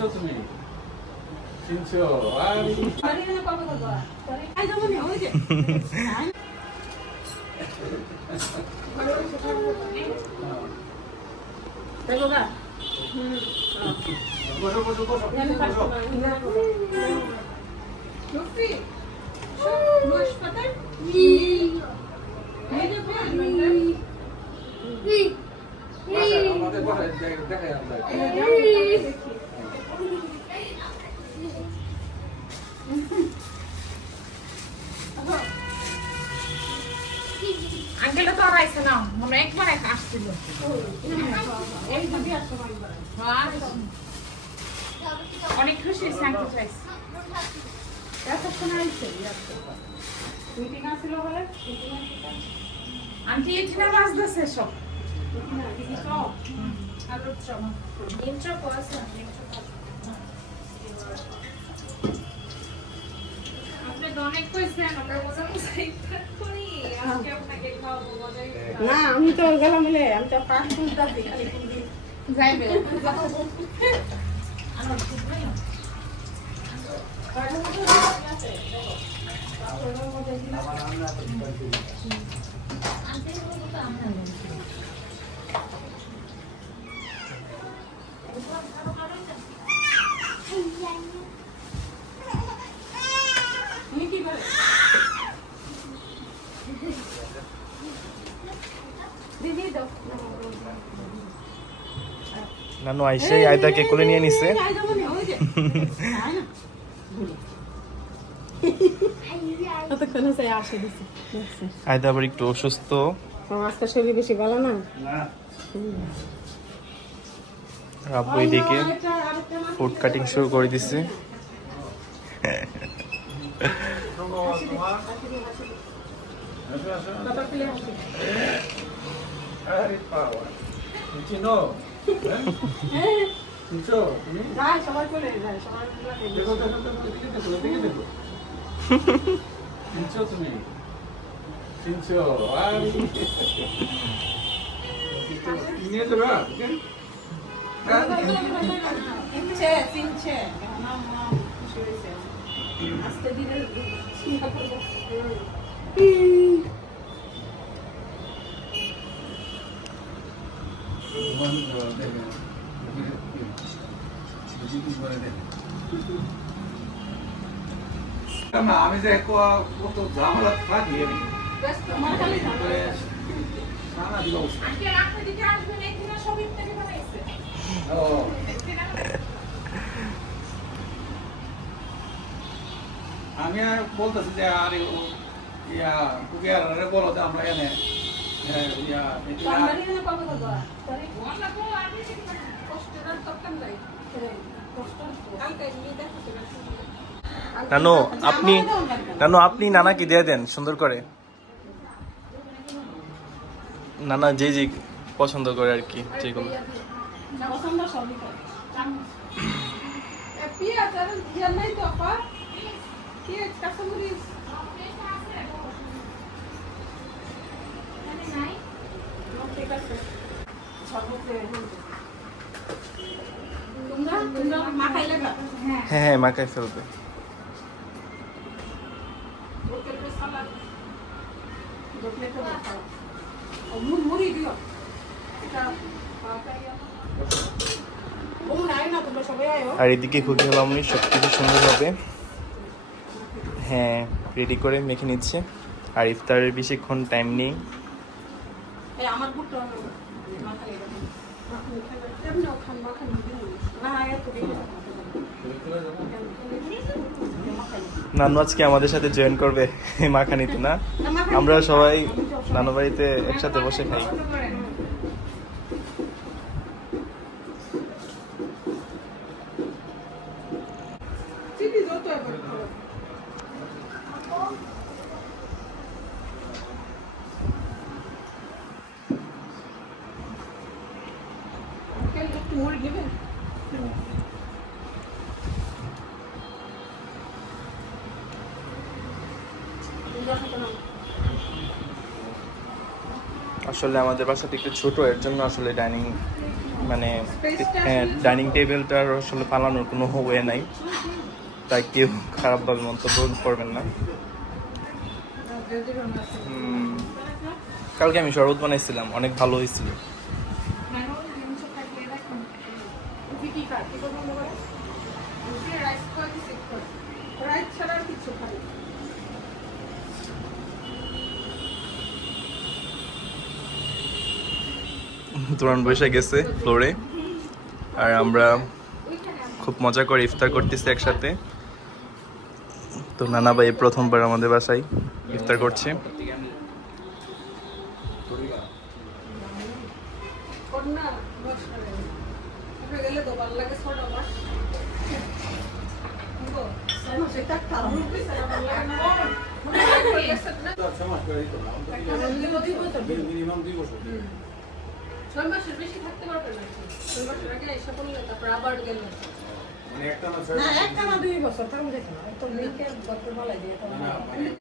চিনছো তুমি চিনছো বসো বসো বসো আমাদের বাসায় দেখ- দেখাই আমরা আঙ্কেলটা তো আর আইসে না মনে একবার এক আসছিল। হ্যাঁ। অনেক খুশি হয়েছে আঙ্কেল চাইছে আন্টি এখানে বাজতেছে সব। আপনি অনেক কইছেন আমরা মজা না আমি তো গেলাম মিলে আমি তো পাঁচ শুনতে যাইবে নানু আইসে আয়তাকে কোলে নিয়ে নিছে। আসে। আয়তা আবার একটু অসুস্থ। আজকে শরীর বেশি ভালো না? আব্বু এদিকে ফুড কাটিং শুরু করে দিছে। আরে পাওয়া চিনো হ্যাঁ চিনছো তুমি যায় সবাই করে যায় সবাই দেখো দেখো দেখো এদিকে দেখো এদিকে দেখো চিনছো তুমি চিনছো আর নিয়ে যাবে চিনছে চিনছে নাম নাম খুশি হয়েছে আজকে দিনে চিন্তা করব আমি যে কত ঝামেলা থাকি আমি। সারা ও। আমি আর বলতেছি যে আরে ইয়া কুকিয়ার বলো যে আমরা এনে নানু, আপনি নানু, আপনি নানাকে দিয়ে দেন, সুন্দর করে। নানা যে যে পছন্দ করে আর কি, যেগুলো। পছন্দ সবই করে। এ, পেঁয়াজ আর ইয়ে নাই তো আপা? পেঁয়াজ, কাঁচামরিচ। ঠিক আছে। সর্বত্র এখন। তোমরা তোমরা মাখাই লাগা হ্যাঁ হ্যাঁ মাখাই ফেলবে ওকে তো সালাদ দেখলে তো খাও ও মুড় মুড়ি দিও এটা পাকাই ও নাই না তোমরা সবাই আয়ো আর এদিকে খুবই হলাম সব কিছু সুন্দর হবে। হ্যাঁ রেডি করে মেখে নিচ্ছে। আর ইফতারের বেশিক্ষণ টাইম নেই। আমার বুটটা মাখাই এমনিও খান মাখানি দিন না এত দিন নানু আজকে আমাদের সাথে জয়েন করবে মাখানিতে না? আমরা সবাই নানু বাড়িতে একসাথে বসে খাই। আসলে আমাদের বাসাটা একটু ছোট, এর জন্য আসলে ডাইনিং মানে হ্যাঁ ডাইনিং টেবিলটার আসলে পালানোর কোনো ওয়ে নাই। তাই কেউ খারাপভাবে মন্তব্য করবেন না। কালকে আমি শরবত বানাইছিলাম, অনেক ভালো হয়েছিল। এখন জিনিস থাকলে রাখুন রুটি কি খায় কি করব আমরা বলে? রুটি রাইস করে দিছি করে রাইস ছাড়া আর কিছু খাই না। তোরান বসে গেছে ফ্লোরে আর আমরা খুব মজা করে ইফতার করতেছি একসাথে তো নানা ভাই প্রথমবার আমাদের বাসায় ইফতার করছে। মিনিমাম দুই বছর ছয় মাসের বেশি থাকতে পারবে না। ছয় মাসের আগে এসে বললে তারপর আবার গেল। মানে একটা না একটা না দুই বছর তখন দেখো না তো মেয়েকে বলতে বলাই দিয়ে না, না, মানে